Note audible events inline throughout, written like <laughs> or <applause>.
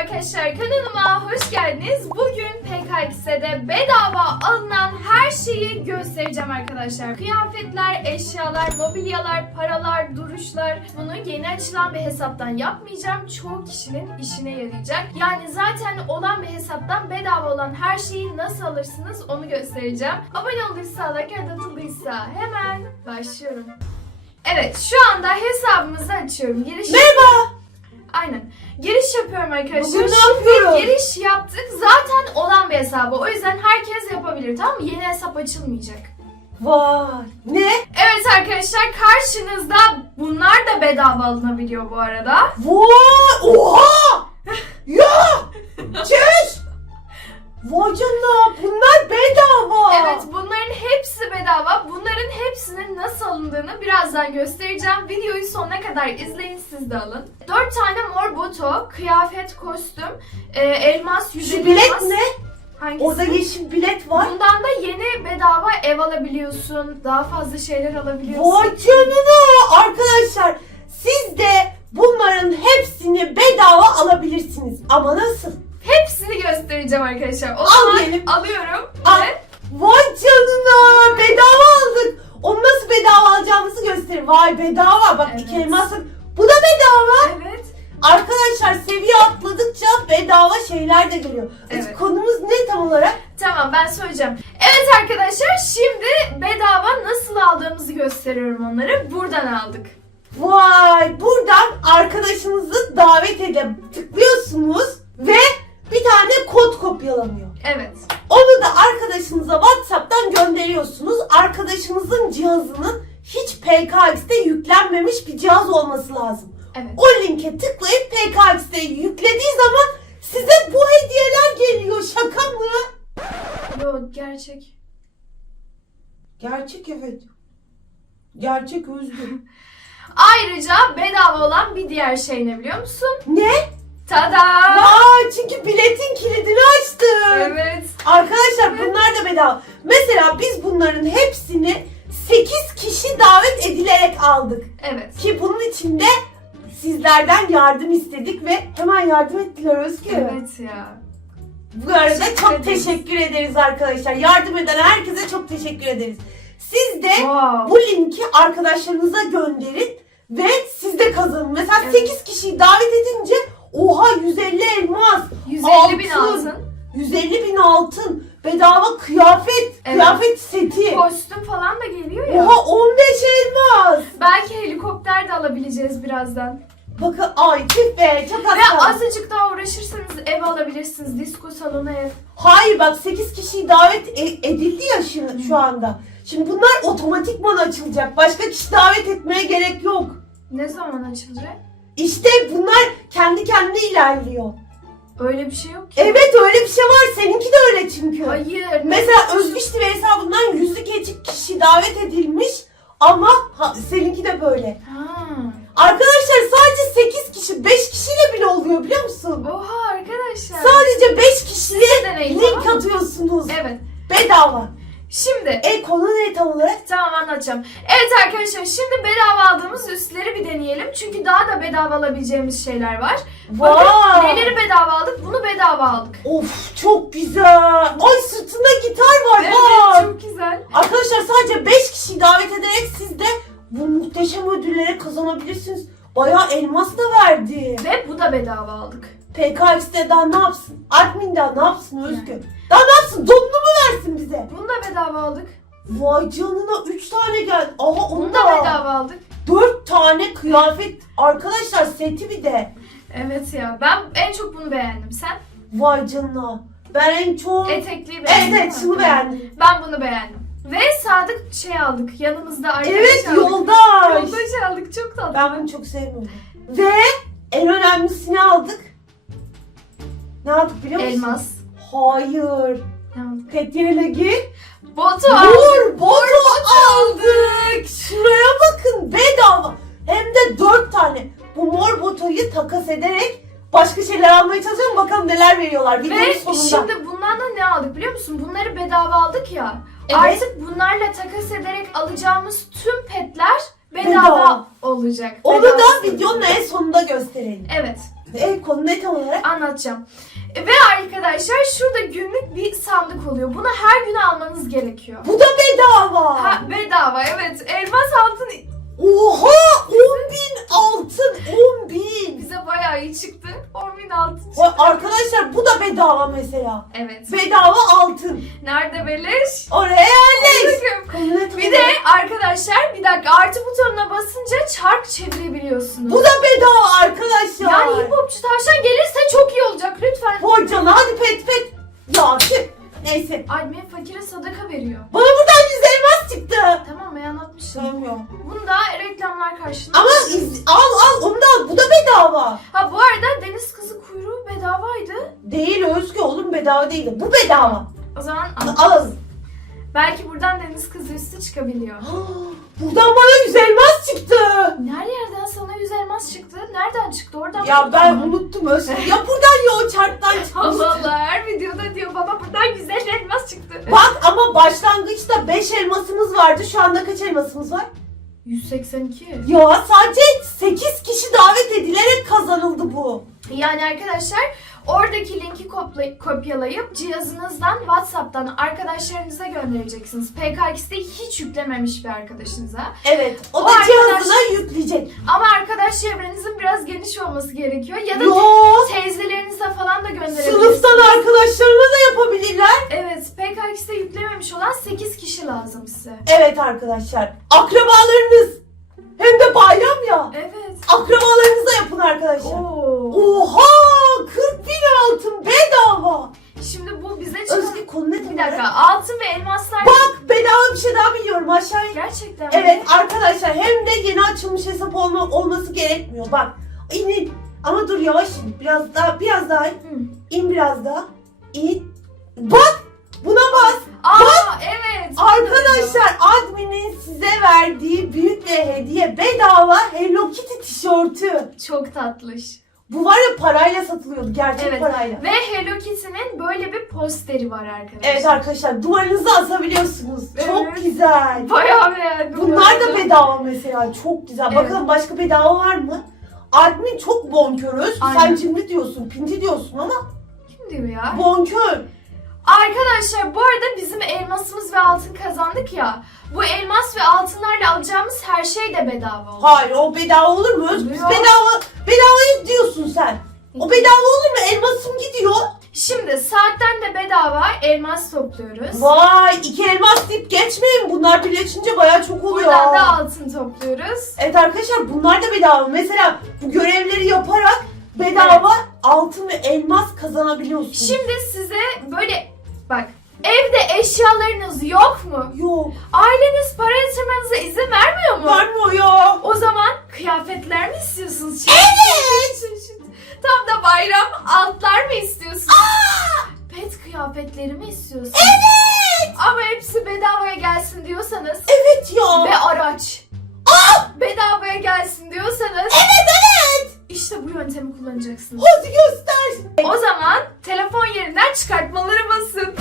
arkadaşlar kanalıma hoş geldiniz. Bugün PKX'de bedava alınan her şeyi göstereceğim arkadaşlar. Kıyafetler, eşyalar, mobilyalar, paralar, duruşlar. Bunu yeni açılan bir hesaptan yapmayacağım. Çoğu kişinin işine yarayacak. Yani zaten olan bir hesaptan bedava olan her şeyi nasıl alırsınız onu göstereceğim. Abone olduysa, like atıldıysa hemen başlıyorum. Evet şu anda hesabımızı açıyorum. Giriş Merhaba. Aynen. Giriş yapıyorum arkadaşlar. Bugün ne Şimdi yapıyoruz? giriş yaptık. Zaten olan bir hesabı. O yüzden herkes yapabilir tamam mı? Yeni hesap açılmayacak. Vay. Ne? Evet arkadaşlar karşınızda bunlar da bedava alınabiliyor bu arada. Vay. Oha. <laughs> ya. Çüş. Vay canına. Bunlar bedava. Evet bunların hepsi bedava. Bunların hepsinin nasıl alındığını birazdan göstereceğim. Videoyu sonuna kadar izleyin siz de alın. 4 tane mor boto, kıyafet, kostüm, e, elmas, yüzeli Şu bilet elmas. ne? Hangisi? Orada yeşil bilet var. Bundan da yeni bedava ev alabiliyorsun. Daha fazla şeyler alabiliyorsun. Vay canına. Arkadaşlar siz de bunların hepsini bedava alabilirsiniz. Ama nasıl? Hepsini göstereceğim arkadaşlar. O zaman diyelim. alıyorum. Al. Ve Vay canına. Bedava aldık. Onu nasıl bedava alacağımızı gösterin. Vay bedava. Bak Evet. iki elmasın. Bu da bedava. evet. Arkadaşlar seviye atladıkça bedava şeyler de geliyor. Evet. Konumuz ne tam olarak? Tamam ben söyleyeceğim. Evet arkadaşlar şimdi bedava nasıl aldığımızı gösteriyorum onları. Buradan aldık. Vay buradan arkadaşınızı davet edip tıklıyorsunuz ve bir tane kod kopyalanıyor. Evet. Onu da arkadaşınıza WhatsApp'tan gönderiyorsunuz. Arkadaşınızın cihazının hiç PKX'de yüklenmemiş bir cihaz olması lazım. Evet. O linke tıklayıp PKX'de yüklediği zaman size bu hediyeler geliyor. Şaka mı? Yo gerçek. Gerçek evet. Gerçek özgür. <laughs> Ayrıca bedava olan bir diğer şey ne biliyor musun? ne? Tada! Vay çünkü biletin kilidini açtım. Evet. Arkadaşlar bunlar da bedava. Mesela biz bunların hepsini 8 kişi davet edilerek aldık. Evet. Ki bunun için de sizlerden yardım istedik ve hemen yardım ettiler Özgür. Evet ya. Bu arada Teşekkür çok ederiz. teşekkür ederiz arkadaşlar. Yardım eden herkese çok teşekkür ederiz. Siz de Wow. bu linki arkadaşlarınıza gönderin ve siz de kazanın. Mesela Evet. 8 kişiyi davet edince oha 150 elmas, 150 bin Altın. altın. 150 bin altın, bedava kıyafet, Evet. kıyafet seti. Kostüm falan da geliyor ya. Oha 15 elmas. Belki helikopter de alabileceğiz birazdan. Bakın ay tüh be çok az Ve kaldı. azıcık daha uğraşırsanız ev alabilirsiniz. Disko salonu ev. Hayır bak 8 kişiyi davet e- edildi ya şu, şu anda. Şimdi bunlar otomatikman açılacak. Başka kişi davet etmeye gerek yok. Ne zaman açılacak? İşte bunlar kendi kendine ilerliyor. Öyle bir şey yok ki. Evet öyle bir şey var. Seninki de öyle çünkü. Hayır. Mesela Özgüç TV hesabından yüzlük geçik kişi davet edilmiş ama ha, seninki de böyle. Ha. Arkadaşlar sadece 8 kişi 5 kişiyle bile oluyor biliyor musun? Oha arkadaşlar. Sadece 5 kişiye deneyin, link tamam mı? atıyorsunuz. Evet. Bedava. Şimdi E konu ne tam olarak? tamam anlatacağım. Evet arkadaşlar şimdi bedava aldığımız üstleri bir deneyelim. Çünkü daha da bedava alabileceğimiz şeyler var. Bakın Vay. neleri bedava aldık? Bunu bedava aldık. Of çok güzel. Ay sırtında gitar var. Evet Vay. çok güzel. Arkadaşlar sadece 5 kişiyi davet ederek siz de bu muhteşem ödülleri kazanabilirsiniz. Bayağı elmas da verdi. Ve bu da bedava aldık. PKX'de daha ne yapsın? Admin daha ne yapsın Özgür? Daha ne yapsın? Donunu mu versin bize? Bunu da bedava aldık. Vay canına 3 tane geldi. Aha onu Bunu da da bedava aldık. 4 tane kıyafet. Arkadaşlar seti bir de. Evet ya ben en çok bunu beğendim. Sen Vay canına. Ben en çok... etekliyi Evet beğendin evet şunu beğendim. Ben bunu beğendim. Ve Sadık şey aldık. Yanımızda arkadaş Evet aldık. yoldaş. Yoldaş aldık. Çok tatlı. Ben bunu çok sevmiyorum. Ve en önemlisini aldık. Ne aldık biliyor musun? Elmas. Hayır. Ne aldık? Pet yenilegi. Botu aldık. Mor boto aldık. Şuraya bakın bedava. Hem de dört tane. Bu mor botoyu takas ederek başka şeyler almaya çalışıyorum. Bakalım neler veriyorlar. Videonun Ve sonunda. şimdi bundan da ne aldık biliyor musun? Bunları bedava aldık ya. Evet. Artık bunlarla takas ederek alacağımız tüm petler bedava, olacak. Onu Bedava da videonun en sonunda gösterelim. Evet. E konu ne tam olarak? Anlatacağım. E, Ve arkadaşlar şurada günlük bir sandık oluyor. Bunu her gün almanız gerekiyor. Bu da bedava. Ha, bedava evet. Elmas altın Oha 10 bin altın 10 bin. bize bayağı iyi çıktı. 10 bin altın çıktı. Arkadaşlar bu da bedava mesela. Evet. Bedava altın. Nerede beleş? Oraya yerleş. Bakın. Bir de arkadaşlar bir dakika artı butonuna basınca çark çevirebiliyorsunuz. Bu da bedava arkadaşlar. Yani hip hopçu tavşan gelirse çok iyi olacak lütfen. Vay canına hadi pet pet. Ya tüh. Neyse. Admin fakire sadaka veriyor. Bana buradan yüz elmas çıktı. Tamam ben anlatmıştım. Tamam ya. Bunu da reklamlar karşılığında. Ama iz- al al onu bedava. Ha bu arada deniz kızı kuyruğu bedavaydı. Değil Özgü oğlum bedava değil. Bu bedava. O zaman Al- Alalım. belki buradan deniz kızı üstü çıkabiliyor. <gasps> Buradan bana yüz elmas çıktı. Nerede yerden sana yüz elmas çıktı? Nereden çıktı? Oradan Ya mı? ben unuttum Özgü. <laughs> Ya buradan ya o çıkmıştı. Allah Allah her videoda diyor baba buradan güzel elmas çıktı. Bak ama başlangıçta 5 elmasımız vardı. Şu anda kaç elmasımız var? 182. Ya sadece 8 kişi davet edilerek kazanıldı bu. Yani arkadaşlar oradaki linki kopyalayıp cihazınızdan WhatsApp'tan arkadaşlarınıza göndereceksiniz. PKX'de hiç yüklememiş bir arkadaşınıza. Evet. O, O da cihazına yükleyecek. Ama arkadaş çevrenizin biraz geniş olması gerekiyor. Ya da Yo. teyzelerinize falan da gönderebilirsiniz. Sınıftan arkadaşlarına da yapabilirler. Evet, PKX'de yüklememiş olan 8 kişi lazım size. Evet arkadaşlar. Akrabalarınız. Hem de bayram ya. Evet. Akrabalarınıza yapın arkadaşlar. Oo. Oha! 40 bin altın bedava. Şimdi bu bize çıkan... Özgü konu ne tam Bir dakika, olarak? altın ve elmaslar... Bak bedava bir şey daha biliyorum aşağıya. Gerçekten mi? Evet arkadaşlar hem de yeni açılmış hesap olma, olması gerekmiyor. Bak in ama dur yavaş in. Biraz daha biraz daha in. Hı. İn biraz daha. İn. Bak buna bas. Aa evet. Arkadaşlar adminin size verdiği büyük bir hediye bedava Hello Kitty tişörtü. Çok tatlış. Bu var ya parayla satılıyordu gerçek Evet. parayla. Ve Hello Kitty'nin böyle bir posteri var arkadaşlar. Evet arkadaşlar duvarınıza asabiliyorsunuz. Çok Evet. güzel. Bayağı beğendim. Bunlar bu da bedava mesela. Çok güzel. Evet. Bakalım başka bedava var mı? Admin çok bonkör Özgü. Sen Aynen. cimri diyorsun, pinti diyorsun ama Kim diyor ya? bonkör. Arkadaşlar bu arada bizim elmasımız ve altın kazandık ya. Bu elmas ve altınlarla alacağımız her şey de bedava oldu. Hayır o bedava olur mu? Biz Yok. bedava, bedavayı diyorsun sen. O bedava olur mu? Elmasım gidiyor. Şimdi saatten de bedava elmas topluyoruz. Vay iki elmas deyip geçmeyin. Bunlar birleşince baya çok oluyor. Buradan da altın topluyoruz. Evet arkadaşlar bunlar da bedava. Mesela bu görevleri yaparak bedava altın ve elmas kazanabiliyorsunuz. Şimdi size böyle bak evde eşyalarınız yok mu? Yok. Aileniz para yatırmanıza izin vermiyor mu? Vermiyor. O zaman kıyafetler mi istiyorsunuz? Evet. <laughs> Tam da bayram altlar mı istiyorsunuz? Pet kıyafetleri mi istiyorsunuz? Evet. Ama hepsi bedavaya gelsin diyorsanız Evet ya. ve araç bedavaya gelsin diyorsanız evet. Kullanacaksınız. Hadi göster. O zaman telefon yerinden çıkartmaları basın.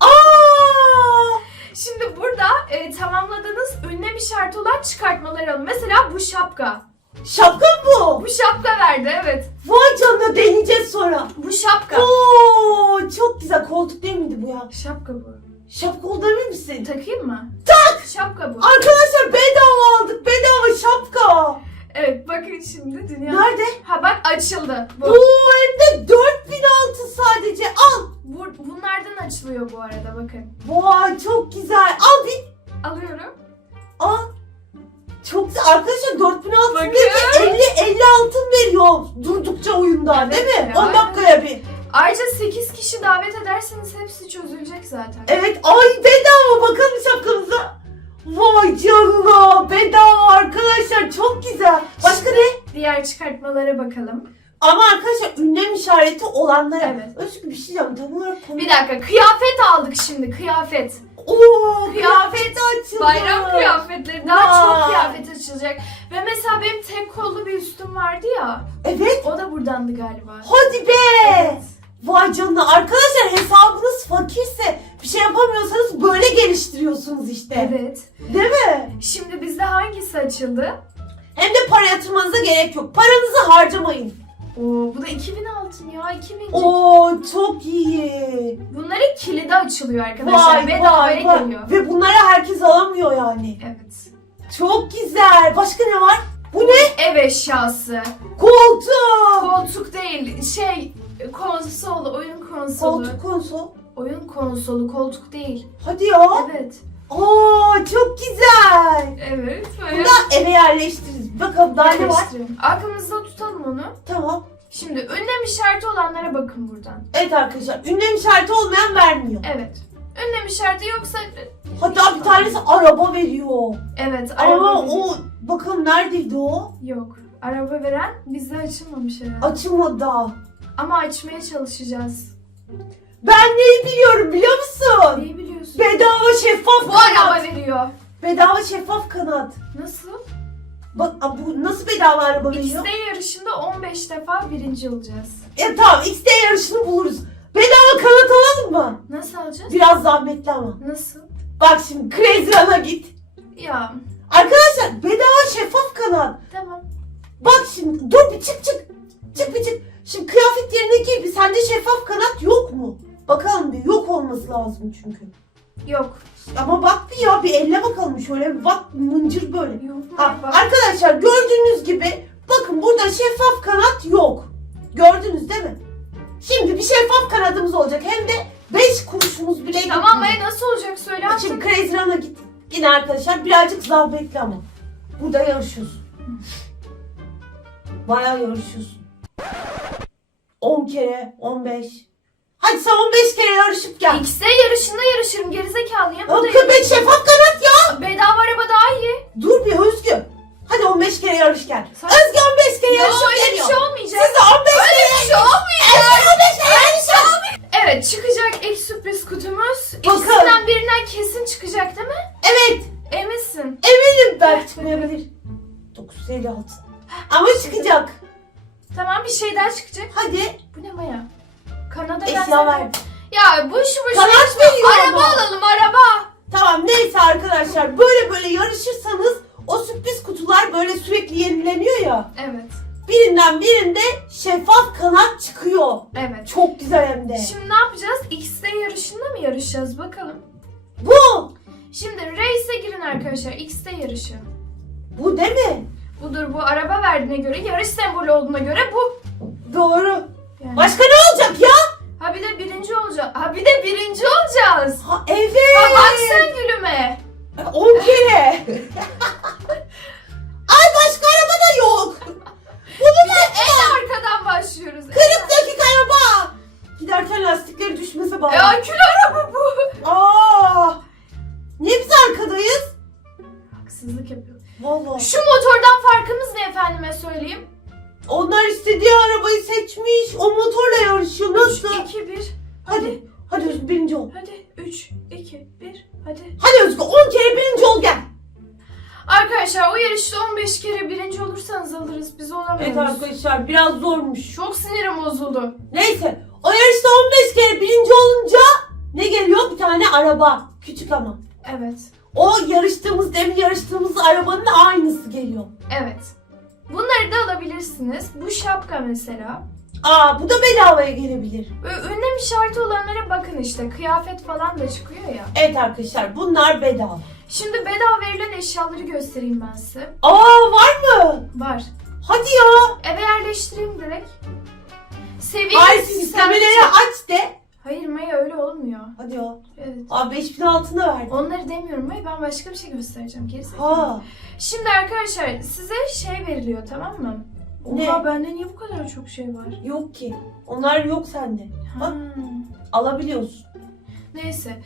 Aa. Şimdi burada e, tamamladığınız ünlem işareti olan çıkartmaları alın. Mesela bu şapka. Şapka mı bu? Bu şapka verdi evet. Vay canına deneyeceğiz sonra. Bu şapka. Oo çok güzel. Koltuk değil miydi bu ya? Şapka bu. Şapka emin misin? Takayım mı? Tak! Şapka bu. Arkadaşlar bedava aldık. Bedava şapka. Evet bakın şimdi dünya. Nerede? Ha bak açıldı. Bu. Oo hem de 4000 altın sadece. Al. bu. Bunlardan açılıyor bu arada bakın. Vay çok güzel. Al bir. Alıyorum. Al. Çok güzel. Arkadaşlar 4000 altın Bakın. değil ki 50 50 altın veriyor durdukça oyunda Evet değil mi? ya. 10 dakikaya bir. Ayrıca 8 kişi davet ederseniz hepsi çözülecek zaten. Evet ay bedava bakalım şapkanıza. Vay canına bedava arkadaşlar çok güzel. Başka ne? Diğer çıkartmalara bakalım. Ama arkadaşlar ünlem işareti olanlara. Evet. Özgür bir şey diyeceğim tam olarak konu. Bir dakika kıyafet aldık şimdi kıyafet. Oo Kıyafet, kıyafet açıldı. Bayram kıyafetleri daha Vay. çok kıyafet açılacak. Ve mesela benim tek kollu bir üstüm vardı ya. Evet. O da buradandı galiba. Hadi be. Evet. Vay canına arkadaşlar hesabınız fakirse bir şey yapamıyorsanız böyle geliştiriyorsunuz işte. Evet. Değil mi? Şimdi bizde hangisi açıldı? Hem de para yatırmanıza gerek yok. Paranızı harcamayın. Oo, bu da 2000 altın ya 2000. Oo çok iyi. Bunların kilidi açılıyor arkadaşlar. Vay Bedavaya vay vay. geliyor. Ve bunları herkes alamıyor yani. Evet. Çok güzel. Başka ne var? Bu ne? Ev eşyası. Koltuk. Koltuk değil. Şey konsol, oyun konsolu. Koltuk konsol. Oyun konsolu, koltuk değil. Hadi ya. Evet. Oo çok güzel. Evet. Bunu da eve yerleştiririz. Bakalım daha ne var? yerleştirelim. Aklımızda tutalım onu. Tamam. Şimdi ünlem işareti olanlara bakın buradan. Evet arkadaşlar. Ünlem işareti olmayan vermiyor. Evet. Ünlem işareti yoksa Hatta bir tanesi araba veriyor. evet araba Ama o bakalım neredeydi o? yok. Araba veren bizde açılmamış herhalde. Açılmadı daha. Ama açmaya çalışacağız. Ben neyi biliyorum biliyor musun? Neyi biliyorsun? Bedava şeffaf Bu kanat. araba veriyor. Bedava şeffaf kanat. Nasıl? Bak a, bu nasıl bedava araba veriyor? XD yarışında 15 defa birinci olacağız. E tamam XD yarışını buluruz. Bedava kanat alalım mı? Nasıl alacağız? Biraz zahmetli ama. Nasıl? Bak şimdi Crazy Run'a git. Ya Arkadaşlar bedava şeffaf kanat. tamam. Bak şimdi dur bir çık çık. Çık bir çık. Şimdi kıyafet yerine giy bir. Sende şeffaf kanat yok mu? Bakalım bir yok olması lazım çünkü. Yok. Ama bak bir ya bir elle bakalım şöyle bir bak mıncır böyle. Yok? Ha, Bak. arkadaşlar gördüğünüz gibi bakın burada şeffaf kanat yok. Gördünüz değil mi? Şimdi bir şeffaf kanadımız olacak. Hem de 5 kuruşumuz bile Tamam gitmiyor. Maya nasıl olacak söyle artık. Şimdi Crazy Run'a git. Yine arkadaşlar birazcık zahmetli ama. Burada yarışıyorsun. Bayağı yarışıyorsun. 10 kere, 15. Hadi sen 15 kere yarışıp gel. XD yarışında yarışırım gerizekalıyım. O köpek şeffaf kanat ya. Bedava araba daha iyi. Dur bir Özgü. Hadi 15 kere yarış gel. Sen- Özgü 15 kere Ya yarışıp öyle bir geliyor. şey olmayacak. Siz de 15 kere Bir şey olmayacak. Özgü 15 kere yarışın. Evet çıkacak ilk sürpriz kutumuz. Bakalım. İkisinden birinden kesin çıkacak değil mi? Evet. Eminsin. Eminim belki çıkmayabilir. 956. Ama çıkacak. Tamam bir şey daha çıkacak. Hadi. Bu ne Maya? Kanada Eşya ver. Ya boşu boşu. Kanat yarışma. veriyor Araba ama. alalım araba. Tamam neyse arkadaşlar böyle böyle yarışırsanız o sürpriz kutular böyle sürekli yenileniyor ya. Evet. Birinden birinde şeffaf kanat çıkıyor. Evet. Çok güzel hem de. Şimdi ne yapacağız? XD yarışında mı yarışacağız bakalım. Bu. Şimdi race'e girin arkadaşlar. XD yarışı. Bu değil mi? Budur bu araba verdiğine göre yarış sembolü olduğuna göre bu. Doğru. Yani. Başka ne olacak ya? Ha bir de birinci olacağız. Ha bir de birinci olacağız. Ha evet. Ha bak sen gülüme. 10 kere. <laughs> Ay başka araba da yok. Bunu da En arkadan başlıyoruz. Kırık dakika araba. Giderken lastikleri düşmese bari. E akülü araba bu. Aa. Niye biz arkadayız? Haksızlık yapıyor. Vallahi. Şu motordan farkımız ne efendime söyleyeyim? Onlar istediği arabayı seçmiş. O motorla yarışıyor. Nasıl? 2, 1. Hadi. Hadi Özgü birinci ol. Hadi 3, 2, 1. Hadi. Hadi Özgü 10 kere birinci ol gel. Arkadaşlar o yarışta 15 kere birinci olursanız alırız. Biz olamıyoruz. Evet arkadaşlar biraz zormuş. Çok sinirim bozuldu. Neyse. O yarışta 15 kere birinci olunca ne geliyor? Bir tane araba. Küçük ama. Evet. O yarıştığımız, demin yarıştığımız arabanın aynısı geliyor. Evet. Bunları da alabilirsiniz. Bu şapka mesela. Aa bu da bedavaya gelebilir. Böyle ünlem işareti olanlara bakın işte. Kıyafet falan da çıkıyor ya. Evet arkadaşlar bunlar bedava. Şimdi bedava verilen eşyaları göstereyim ben size. Aa var mı? Var. Hadi ya. Eve yerleştireyim direkt. Seviye Ay sistemeleri aç de. Hayır Maya öyle olmuyor. Hadi ya. Evet. Aa 5000 altına verdi. Onları demiyorum Maya ben başka bir şey göstereceğim. Gerizekalı. Ha. Şimdi arkadaşlar size şey veriliyor tamam mı? Ne? Oha bende niye bu kadar çok şey var? Yok ki. Onlar yok sende. Bak. Ha. Alabiliyorsun. Neyse.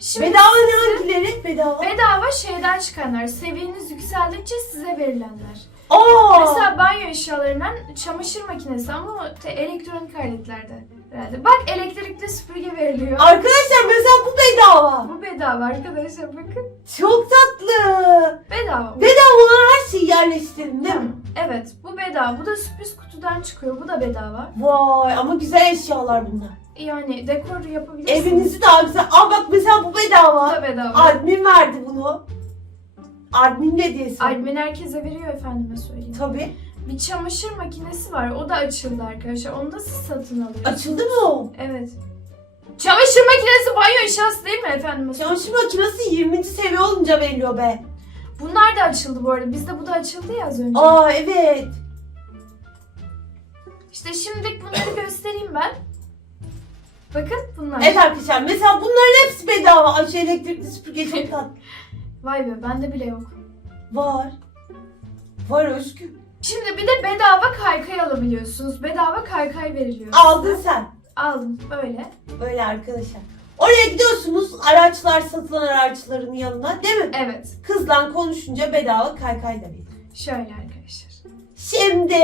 Şimdi Bedava ne hangileri? Bedava. bedava şeyden çıkanlar. Seviyeniz yükseldikçe size verilenler. Aa. Mesela banyo eşyalarından çamaşır makinesi ama te- elektronik aletlerde herhalde. Bak elektrikli süpürge veriliyor. Arkadaşlar mesela bu bedava. Bu bedava arkadaşlar bakın. Çok tatlı. Bedava. Bedava olan her şeyi yerleştirin değil mi? Evet bu bedava. Bu da sürpriz kutudan çıkıyor. Bu da bedava. Vay ama güzel eşyalar bunlar. Yani dekor yapabilirsiniz. Evinizi daha güzel. Aa bak mesela bu Bu bedava. da bedava. Admin verdi bunu. Admin hediyesi. Admin herkese veriyor efendime söyleyeyim. Tabii. Bir çamaşır makinesi var. O da açıldı arkadaşlar. Onu da siz satın alıyorsunuz. Açıldı mı o? Evet. Çamaşır makinesi banyo eşyası değil mi efendim? Çamaşır makinesi 20. seviye olunca veriliyor be. Bunlar da açıldı bu arada. Bizde bu da açıldı ya az önce. Aa evet. İşte şimdilik bunları <laughs> göstereyim ben. Bakın bunlar. Evet arkadaşlar mesela bunların hepsi bedava. Ay şu elektrikli süpürge çok tatlı. Vay be bende bile yok. Var. Var Özgür. Şimdi bir de bedava kaykay alabiliyorsunuz. Bedava kaykay veriliyor. Aldın sen. Aldım böyle. Böyle arkadaşlar. Oraya gidiyorsunuz araçlar satılan araçların yanına değil mi? Evet. Kızla konuşunca bedava kaykay da veriyor. Şöyle arkadaşlar. Şimdi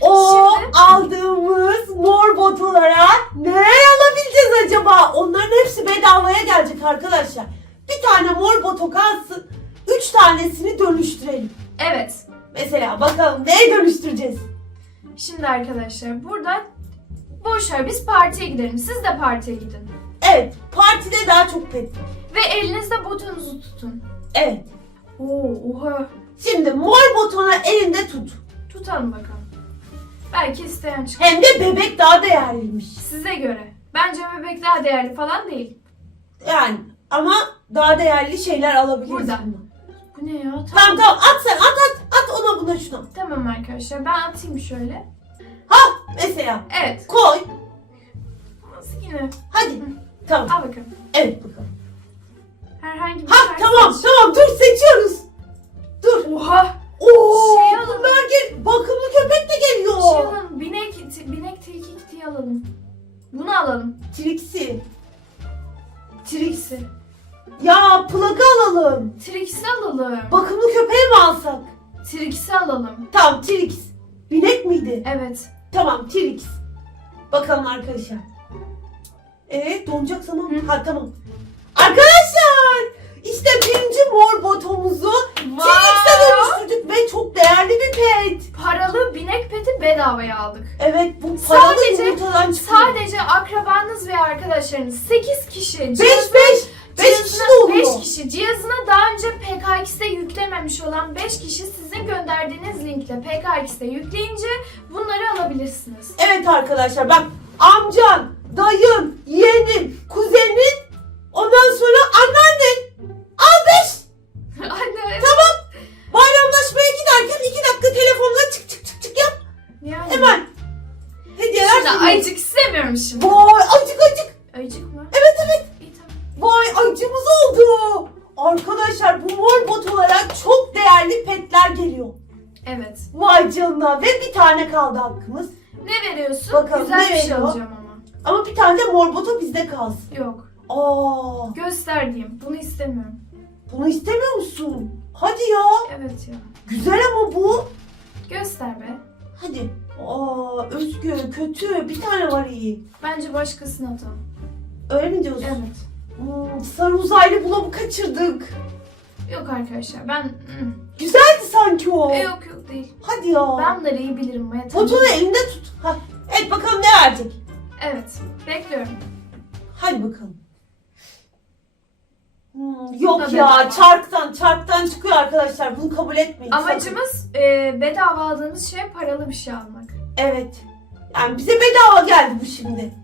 o Şimdi- aldığımız mor botolara neler alabileceğiz acaba? Onların hepsi bedavaya gelecek arkadaşlar. Bir tane mor boto kalsın. Üç tanesini dönüştürelim. Evet. Mesela bakalım neye dönüştüreceğiz? Şimdi arkadaşlar burada boş ver biz partiye gidelim. Siz de partiye gidin. Evet partide daha çok pet. Ve elinizde botunuzu tutun. Evet. Oo, oha. Şimdi mor botonu elinde tut. Tutalım bakalım. Belki isteyen çıkar. Hem de bebek daha değerliymiş. Size göre. Bence bebek daha değerli falan değil. Yani ama daha değerli şeyler alabiliriz. Burada. Bu ne ya? Tamam. Tamam at sen at at at ona buna şuna. Tamam arkadaşlar ben atayım şöyle. Ha mesela Evet. koy. Nasıl yine? Hadi. Tamam. Al bakalım. Evet bakalım. Herhangi bir Ha kart tamam tamam dur seçiyoruz. Dur. Oha. Oo Şey alalım. bunlar gel bakımlı köpek de geliyor. Şey alalım. Binek, binek tilki kitiyi alalım. Bunu alalım. Trixie. Trixie. Ya plaka alalım. Trixie alalım. Bakımlı köpeği mi alsak? Trixie alalım. Tamam Trix. Binek miydi? Evet. Tamam Trix. Bakalım arkadaşlar. Evet donacak zaman. Hı. Ha tamam. Arkadaşlar işte birinci mor botomuzu Trix'e dönüştürdük ve çok değerli bir pet. Paralı binek peti bedavaya aldık. Evet bu paralı Sadece- yumurtadan çıkıyor. Sadece akrabanız ve arkadaşlarınız 8 kişi. 5 5 5 kişi de oluyor. 5 kişi. Cihazına daha önce PKX'de yüklememiş olan 5 kişi sizin gönderdiğiniz linkle PKX'de yükleyince bunları alabilirsiniz. Evet arkadaşlar bak amcan, dayın, yeğenin, kuzenin ondan sonra anneannen. Hakkımız. Ne veriyorsun? Bakalım, Güzel ne bir şey veriyor? alacağım ama. Ama bir tane de mor bizde kalsın. Yok. Aa, Göster diyeyim. Bunu istemiyorum. bunu istemiyor musun? Hadi ya. Evet ya. Güzel ama bu. Göster be. Hadi. Aa, Özgür kötü. Bir tane var iyi. Bence başkasına atalım. Öyle mi diyorsun? Evet. Hmm, sarı uzaylı bulamı kaçırdık. Yok arkadaşlar ben... Güzeldi sanki o. E, yok yok değil. Hadi ya. Ben iyi bilirim Maya. Botonu elinde tut. Ha. Evet bakalım ne verecek. Evet. Bekliyorum. Hadi bakalım. Hmm, yok ya çarktan çarktan çıkıyor arkadaşlar. Bunu kabul etmeyin. Amacımız e, bedava aldığımız şeye paralı bir şey almak. Evet. Yani bize bedava geldi bu şimdi.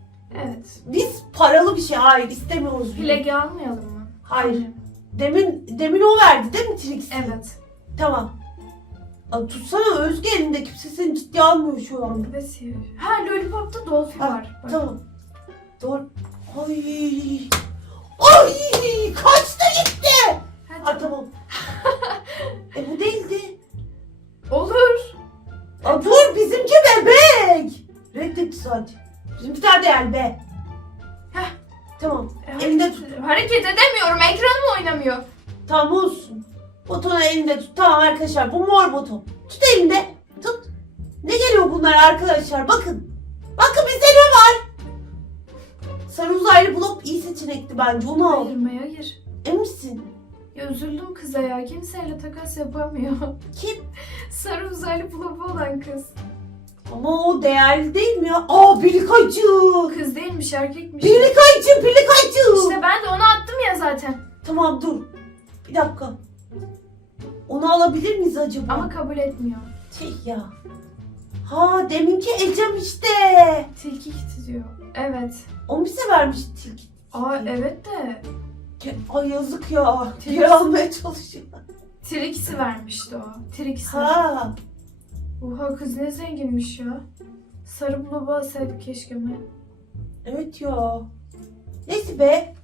Evet. Biz paralı bir şey hayır istemiyoruz. Plagi almayalım mı? Hayır. Demin demin o verdi değil mi Trix? Evet. Tamam. Aa, tutsana Özge elinde kimse seni ciddiye almıyor şu an. Ve sihir. Ha Lollipop'ta Dolphin Ha, var. Bak. Tamam. Doğru. Ay bence. Onu al. Hayır Maya hayır. Emin misin? Ya üzüldüm kıza ya. Kimseyle takas yapamıyor. Kim? <laughs> Sarı uzaylı bulubu olan kız. Ama o değerli değil mi ya? Aa birlik ayıcı. Kız değilmiş erkekmiş. Birlik ayıcı. İşte ben de onu attım ya zaten. Tamam dur. Bir dakika. Onu alabilir miyiz acaba? Ama kabul etmiyor. Tüh ya. Ha deminki Ecem işte. Tilki kiti diyor. Evet. O bize vermiş tilki. Aa evet de Ke- Ay yazık ya. Geri almaya çalışıyor. Trixie vermişti o. Trixie. Ha. Oha kız ne zenginmiş ya. Sarı bulubu alsaydık keşke mi? Evet ya. Neyse be.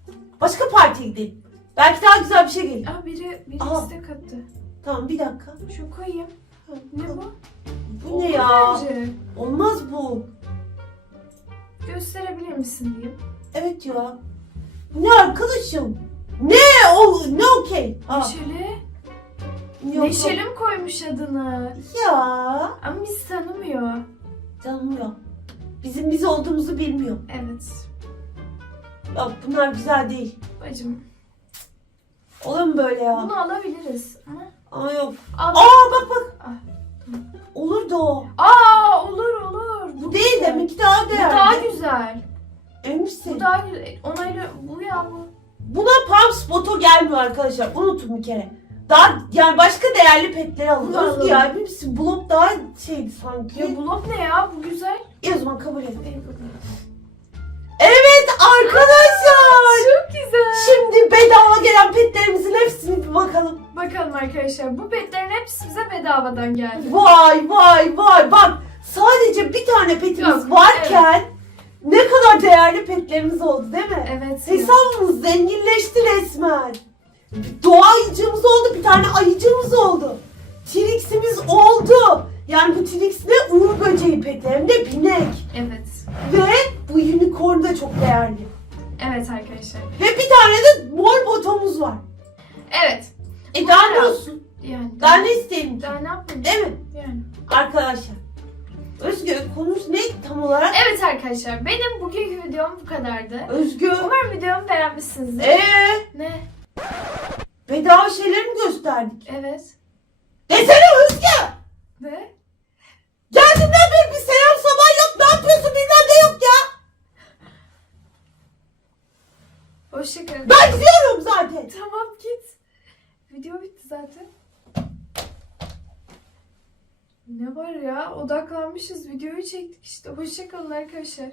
Başka partiye gidelim. Belki daha güzel bir şey gelir. Aa biri, biri Aa. istek attı. Tamam bir dakika. Şu koyayım. Ne bu? Bu ne ya? bence. Olmaz bu. Gösterebilir misin diyeyim. Evet ya. Ne arkadaşım? Ne o ne okey? Aa, Neşeli. yok. Neşeli mi koymuş adını? Ya. Ama bizi tanımıyor. Tanımıyor. Bizim biz olduğumuzu bilmiyor. Evet. Yok bunlar güzel değil. Bacım. Olur mu böyle ya? Bunu alabiliriz. Ama... Aa yok. Al. Aa bak bak. Ah. Olur da o. Aa olur olur. Bu değil demek ki daha Bu değerli. daha güzel. Misin? Bu daha güzel. Onaylı bu ya bu. Buna pump spot'u gelmiyor arkadaşlar. Unutun bir kere. Daha yani başka değerli petleri alın. Bunu Özgü alalım. ya emin misin? Blok daha şeydi sanki. Ya bu lop ne ya? Bu güzel. İyi o zaman kabul et. Evet arkadaşlar. Çok güzel. Şimdi bedava gelen petlerimizin hepsini bir bakalım. Bakalım arkadaşlar. Bu petlerin hepsi bize bedavadan geldi. Vay vay vay bak sadece bir tane petimiz Yok, varken ne kadar değerli petlerimiz oldu değil mi? Evet. Hesabımız zenginleşti resmen. Doğa ayıcığımız oldu, bir tane ayıcığımız oldu. Trix'imiz oldu. Yani bu Trix ne? Uğur böceği peti hem de binek. Evet. Ve bu unicorn da çok değerli. Evet arkadaşlar. Ve bir tane de mor botomuz var. Evet. E daha ne olsun? Yani. Daha ne isteyelim? Daha ne yapayım? Değil mi? Yani. Arkadaşlar. Özgü konumuz ne tam olarak? Evet arkadaşlar. Benim bugünkü videom bu kadardı. Özgü. Umarım videomu beğenmişsinizdir. Eee Ne? bedava şeyler mi gösterdik? Evet. Desene Özgü. Ve? Geldiğinden beri bir selam sabah yok. Ne yapıyorsun bilmem ne yok ya. Hoşçakalın. Ben gidiyorum zaten. Tamam git. Video bitti zaten. Ne var ya? Odaklanmışız. Videoyu çektik işte. Hoşçakalın arkadaşlar.